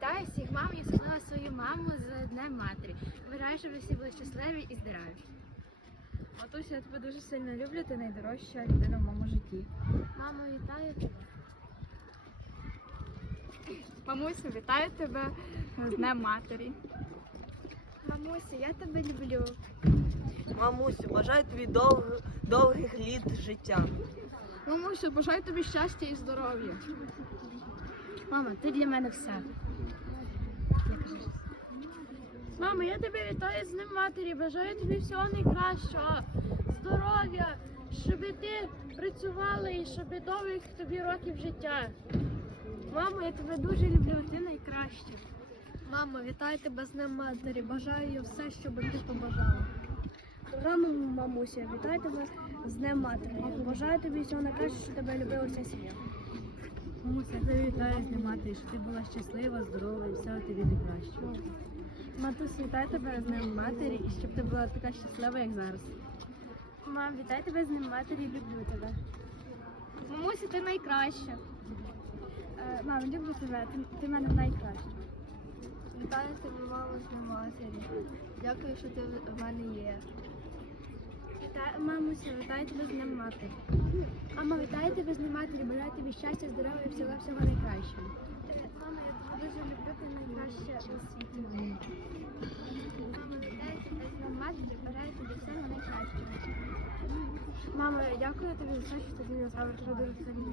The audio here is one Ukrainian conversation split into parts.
вітаю всіх мам і особливо свою маму з Днем Матері. Бажаю, щоб ви всі були щасливі і здорові. Матуся, я тебе дуже сильно люблю, ти найдорожча людина в моєму житті. Мамо, вітаю тебе. Мамуся, вітаю тебе з Днем Матері. Мамуся, я тебе люблю. Мамусю, бажаю тобі довгих, довгих літ життя. Мамуся, бажаю тобі щастя і здоров'я. Мама, ти для мене все. Мамо, я тебе вітаю з Днем Матері, бажаю тобі всього найкращого, здоров'я, щоб ти працювала і щоб довгих тобі років життя. Мамо, я тебе дуже люблю, ти найкраща. Мамо, вітаю тебе з Днем Матері, бажаю все, що би ти побажала. Програма мамуся, вітаю тебе з Днем Матері. Бажаю тобі всього найкраще, що тебе любила вся сім'я. Мамуся, я тебе вітаю з Днем матері, щоб ти була щаслива, здорова і всього тобі найкращого. Матуся, вітаю тебе з Днем Матері і щоб ти була така щаслива, як зараз. Мам, вітаю тебе з Днем Матері, люблю тебе. Мамуся, ти найкраща. Е, Мам, люблю тебе, ти, ти в мене найкраща. Вітаю тебе, мамо, з Днем Матері. Дякую, що ти в мене є. Вітаю, мамуся, вітаю тебе з Днем Матері. Мамо, вітаю тебе з Днем Матері, бажаю тобі щастя, здоров'я і всього всього найкращого. Мама, я тебе дуже люблю, ти найкраща у світі. Мамо, вітаю тебе з Днем Матері, бажаю тобі всього найкращого. Мамо, дякую тобі за все, що ти динозавр робив в тобі.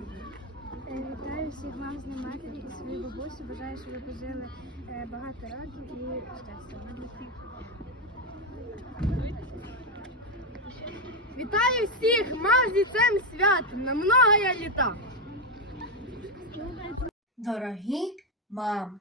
Вітаю всіх мам з Днем Матері і свою бабусю. Бажаю, щоб ви пожили е, багато років і щастя. Вітаю всіх мам зі цим святом на многое літа. Дорогі мам,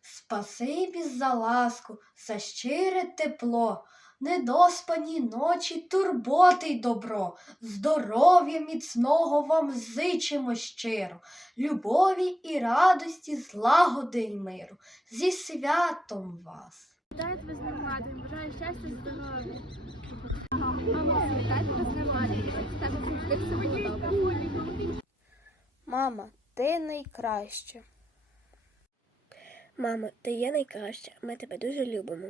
спасибі за ласку, за щире тепло, недоспані ночі, турботи й добро, здоров'я міцного вам зичимо щиро, любові і радості, злагоди й миру. Зі святом вас! Вітаю тебе з Днем Матері, бажаю щастя, здоров'я. Мамо, вітаю тебе з Днем Матері. З тебе завжди все буде добре. Мама, ти найкраща. Мамо, ти є найкраща. Ми тебе дуже любимо.